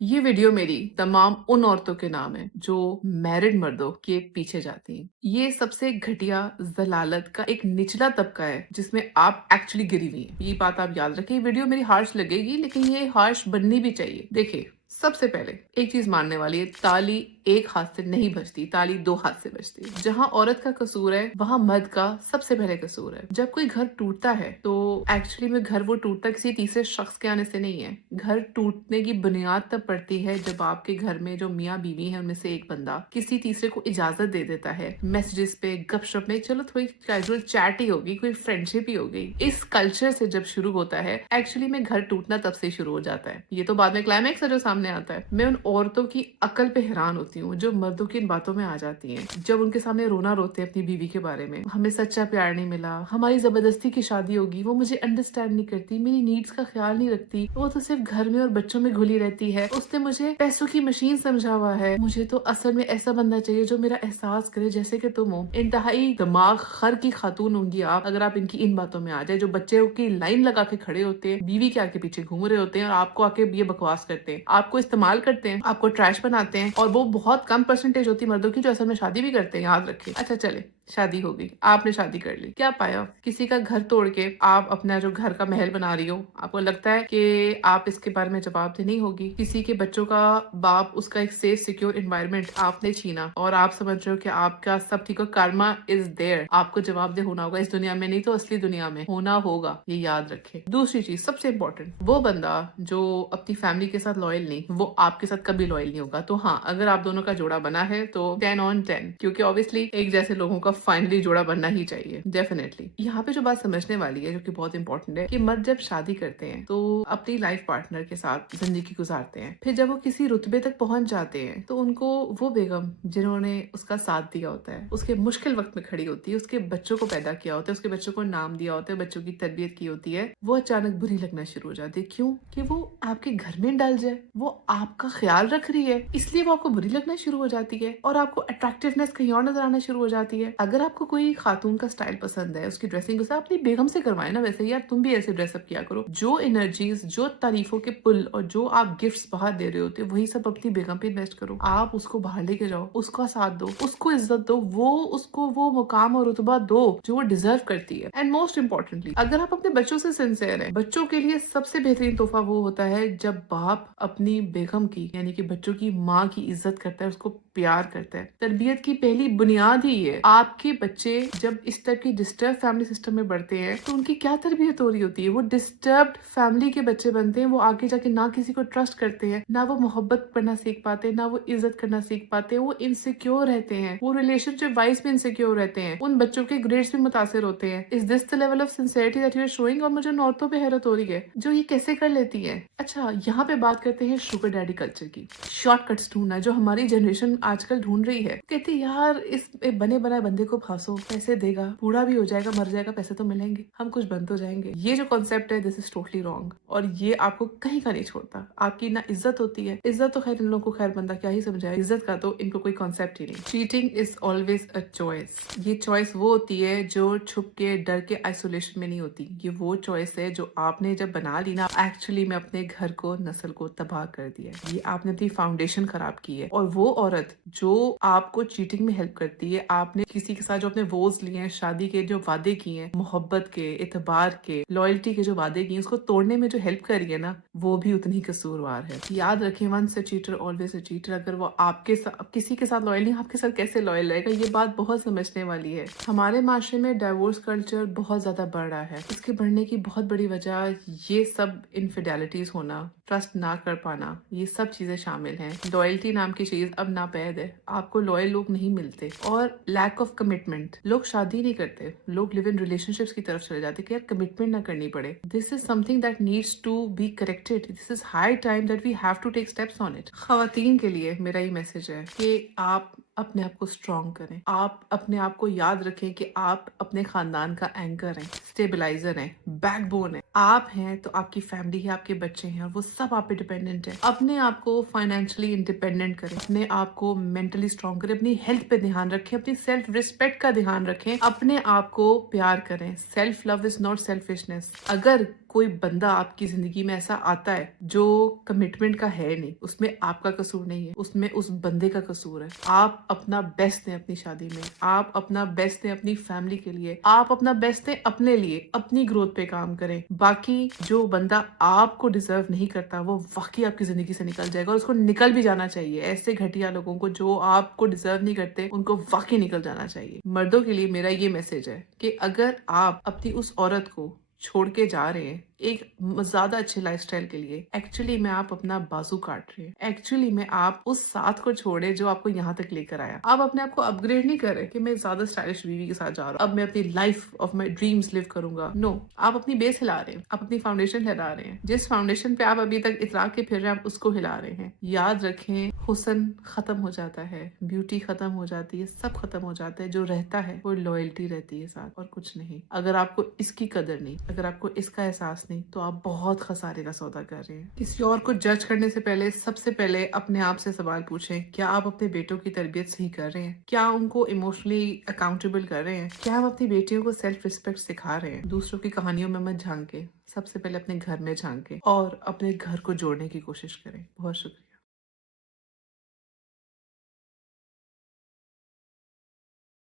ये वीडियो मेरी तमाम उन औरतों के नाम है जो मैरिड मर्दों के पीछे जाती हैं। ये सबसे घटिया ज़लालत का एक निचला तबका है जिसमें आप एक्चुअली गिरी हुई हैं। ये बात आप याद रखें। ये वीडियो मेरी हार्श लगेगी लेकिन ये हार्श बननी भी चाहिए। देखिए, सबसे पहले एक चीज मानने वाली है, ताली एक हाथ से नहीं बजती, ताली दो हाथ से बजती है। जहाँ औरत का कसूर है वहाँ मर्द का सबसे पहले कसूर है। जब कोई घर टूटता है तो एक्चुअली में घर वो टूटता किसी तीसरे शख्स के आने से नहीं है। घर टूटने की बुनियाद तब पड़ती है जब आपके घर में जो मियाँ बीवी है उनमें से एक बंदा किसी तीसरे को इजाजत दे देता है मैसेजेस पे, गपशप में, चलो थोड़ी कैजुअल चैट ही होगी, कोई फ्रेंडशिप ही हो गई। इस कल्चर से जब शुरू होता है एक्चुअली में घर टूटना तब से शुरू हो जाता है। ये तो बाद में क्लाइमैक्स है जो सामने आता है। मैं उन औरतों की अकल पे हैरान होती हूँ जो मर्दों की इन बातों में आ जाती हैं, जब उनके सामने रोना रोते हैं अपनी बीवी के बारे में, हमें सच्चा प्यार नहीं मिला, हमारी जबरदस्ती की शादी होगी, वो मुझे अंडरस्टैंड नहीं करती, मेरी नीड्स का ख्याल नहीं रखती, वो तो सिर्फ घर में और बच्चों में घुली रहती है, उसने मुझे पैसों की मशीन समझा हुआ है, मुझे तो असल में ऐसा बंदा चाहिए जो मेरा एहसास करे जैसे कि तुम हो। इंतहाई दिमाग खर की खातून होंगी आप अगर आप इनकी इन बातों में आ जाए। जो बच्चे की लाइन लगा के खड़े होते हैं, बीवी के आगे पीछे घूम रहे होते हैं और आपको आके ये बकवास करते हैं, आपको इस्तेमाल करते हैं, आपको ट्रैश बनाते हैं। और वो बहुत कम परसेंटेज होती है मर्दों की जो असल में शादी भी करते हैं, याद रखें। अच्छा चले, शादी हो गई, आपने शादी कर ली, क्या पाया? किसी का घर तोड़ के आप अपना जो घर का महल बना रही हो, आपको लगता है कि आप इसके बारे में जवाबदेह नहीं होगी। किसी के बच्चों का बाप, उसका एक सेफ सिक्योर एनवायरनमेंट आपने छीना और आप समझ रहे हो कि आपका सब ठीक है, कर्मा इज देयर, आपको जवाबदेह होना होगा। इस दुनिया में नहीं तो असली दुनिया में होना होगा, ये याद रखें। दूसरी चीज सबसे इंपॉर्टेंट, वो बंदा जो अपनी फैमिली के साथ लॉयल नहीं, वो आपके साथ कभी लॉयल नहीं होगा। तो हाँ, अगर आप दोनों का जोड़ा बना है तो 10 on 10, क्योंकि ऑब्वियसली एक जैसे लोगों का फाइनली जोड़ा बनना ही चाहिए, डेफिनेटली। यहाँ पे जो बात समझने वाली है, जो कि बहुत इंपॉर्टेंट है, कि मर्द जब शादी करते हैं तो अपनी लाइफ पार्टनर के साथ जिंदगी गुजारते हैं। फिर जब वो किसी रुतबे तक पहुंच जाते हैं तो उनको वो बेगम जिन्होंने उसका साथ दिया होता है, उसके मुश्किल वक्त में खड़ी होती है, उसके बच्चों को पैदा किया होता है, उसके बच्चों को नाम दिया होता है, बच्चों की तरबियत की होती है, वो अचानक बुरी लगना शुरू हो जाती है। क्यों? कि वो आपके घर में डल जाए, वो आपका ख्याल रख रही है, इसलिए वो आपको बुरी लगना शुरू हो जाती है और आपको अट्रैक्टिवनेस कहीं और नजर आना शुरू हो जाती है। अगर आपको कोई खातून का स्टाइल पसंद है, उसकी ड्रेसिंग उसे अपनी बेगम से करवाए ना, वैसे यार तुम भी ऐसे ड्रेसअप किया करो। जो एनर्जीज, जो तारीफों के पुल और जो आप गिफ्ट्स बाहर दे रहे होते हो, वही सब अपनी बेगम पे इन्वेस्ट करो। आप उसको बाहर लेके जाओ, उसका साथ दो, उसको इज्जत दो, वो उसको वो मुकाम और रुतबा दो जो वो डिजर्व करती है। एंड मोस्ट इंपॉर्टेंटली, अगर आप अपने बच्चों से सिंसियर है, बच्चों के लिए सबसे बेहतरीन तोहफा वो होता है जब बाप अपनी बेगम की, यानी कि बच्चों की माँ की इज्जत करता है, उसको प्यार करता है। तरबियत की पहली बुनियाद ही है। आपके बच्चे जब इस टाइप की डिस्टर्ब फैमिली सिस्टम में बढ़ते हैं तो उनकी क्या तरबियत हो रही होती है? वो डिस्टर्ब्ड फैमिली के बच्चे बनते हैं। वो आगे जाके ना किसी को ट्रस्ट करते हैं, ना वो मोहब्बत करना सीख पाते, ना वो इज्जत करना सीख पाते। वो इनसिक्योर रहते हैं, वो रिलेशनशिप वाइज भी इनसिक्योर रहते हैं, उन बच्चों के ग्रेड्स भी मुतासिर होते हैं। Is this the level of sincerity that you are showing? और मुझे उन औरतों पे हैरत हो रही है जो ये कैसे कर लेती है। अच्छा, यहाँ पे बात करते हैं शुगर डैडी कल्चर की। शॉर्टकट्स ढूंढना जो हमारी जनरेशन आजकल ढूंढ रही है। कहती यार इस बने बनाए बंदे को फांसो, पैसे देगा, बूढ़ा भी हो जाएगा, मर जाएगा, पैसे तो मिलेंगे, हम कुछ बन तो जाएंगे। ये जो कॉन्सेप्ट है, दिस इज टोटली रॉन्ग और ये आपको कहीं का नहीं छोड़ता। आपकी ना इज्जत होती है, इज्जत तो खैर इन लोगों को खैर बंदा क्या ही समझाए, इज्जत का तो इनको कोई कॉन्सेप्ट ही नहीं। Cheating is always a choice. ये चॉइस वो होती है जो छुप के डर के आइसोलेशन में नहीं होती। ये वो चॉइस है जो आपने जब बना ली ना, एक्चुअली में अपने घर को, नस्ल को तबाह कर दिया। ये आपने अपनी फाउंडेशन खराब की है। और वो औरत जो आपको चीटिंग में हेल्प करती है, आपने किसी के साथ जो अपने वोज लिए हैं, शादी के जो वादे किए हैं, मोहब्बत के, इतबार के, लॉयल्टी के जो वादे किए, उसको तोड़ने में जो हेल्प कर रही है ना, वो भी उतनी कसूरवार है। याद रखें, once a cheater always a cheater. अगर वो आपके साथ, किसी के साथ लॉयल नहीं, आपके साथ कैसे लॉयल रहेगा? ये बात बहुत समझने वाली है। हमारे माशरे में डाइवोर्स कल्चर बहुत ज्यादा बढ़ रहा है। इसके बढ़ने की बहुत बड़ी वजह ये सब इनफिडेलिटीज होना, ट्रस्ट ना कर पाना, ये सब चीजें शामिल हैं। लॉयल्टी नाम की चीज अब नापैद है, आपको लॉयल लोग नहीं मिलते। और लैक ऑफ कमिटमेंट, लोग शादी नहीं करते, लोग लिव इन रिलेशनशिप्स की तरफ चले जाते कि यार कमिटमेंट ना करनी पड़े। This is something that needs to be corrected. This is high time that we have to take steps on it. खवातीन के लिए मेरा ये मैसेज है कि आप अपने आप को स्ट्रॉन्ग करें। आप अपने आप को याद रखें कि आप अपने खानदान का एंकर हैं, स्टेबलाइजर हैं, बैकबोन है। आप हैं तो आपकी फैमिली है, आपके बच्चे हैं, और वो सब आप पे डिपेंडेंट है। अपने आप को फाइनेंशियली इंडिपेंडेंट करें, अपने आप को मेंटली स्ट्रॉन्ग करें, अपनी हेल्थ पे ध्यान रखें, अपनी सेल्फ रिस्पेक्ट का ध्यान रखें, अपने आप को प्यार करें। Self love is not selfishness. अगर कोई बंदा आपकी जिंदगी में ऐसा आता है जो कमिटमेंट का है नहीं, उसमें आपका कसूर नहीं है, उसमें उस बंदे का कसूर है। आप अपना बेस्ट दें अपनी शादी में, आप अपना बेस्ट दें अपनी फैमिली के लिए, आप अपना बेस्ट दें अपने लिए, अपनी ग्रोथ पे काम करें। बाकी जो बंदा आपको डिजर्व नहीं करता वो वाकई आपकी जिंदगी से निकल जाएगा, और उसको निकल भी जाना चाहिए। ऐसे घटिया लोगों को जो आपको डिजर्व नहीं करते उनको वाकई निकल जाना चाहिए। मर्दों के लिए मेरा ये मैसेज है कि अगर आप अपनी उस औरत को छोड़ के जा रहे हैं एक ज्यादा अच्छे लाइफस्टाइल के लिए, एक्चुअली में आप अपना बाजू काट रहे हैं। एक्चुअली में आप उस साथ को छोड़े जो आपको यहाँ तक लेकर आया। आप अपने आप को अपग्रेड नहीं कर रहे कि मैं ज्यादा स्टाइलिश बीवी के साथ जा रहा हूँ, अब मैं अपनी life of my dreams live करूंगा। नो, आप अपनी बेस हिला रहे हैं, आप अपनी फाउंडेशन हिला रहे हैं। जिस फाउंडेशन पे आप अभी तक इतरा के फिर रहे हैं आप उसको हिला रहे हैं। याद रखें, हुस्न खत्म हो जाता है, ब्यूटी खत्म हो जाती है, सब खत्म हो जाता है। जो रहता है वो लॉयल्टी रहती है साथ, और कुछ नहीं। अगर आपको इसकी कदर नहीं, अगर आपको इसका एहसास नहीं, तो आप बहुत खसारे का सौदा कर रहे हैं। किसी और को जज करने से पहले सबसे पहले अपने आप से सवाल पूछें, क्या आप अपने बेटों की तरबियत सही कर रहे हैं? क्या उनको इमोशनली अकाउंटेबल कर रहे हैं? क्या हम अपनी बेटियों को सेल्फ रिस्पेक्ट सिखा रहे हैं? दूसरों की कहानियों में मत झांके, सबसे पहले अपने घर में झांके और अपने घर को जोड़ने की कोशिश करें। बहुत शुक्रिया।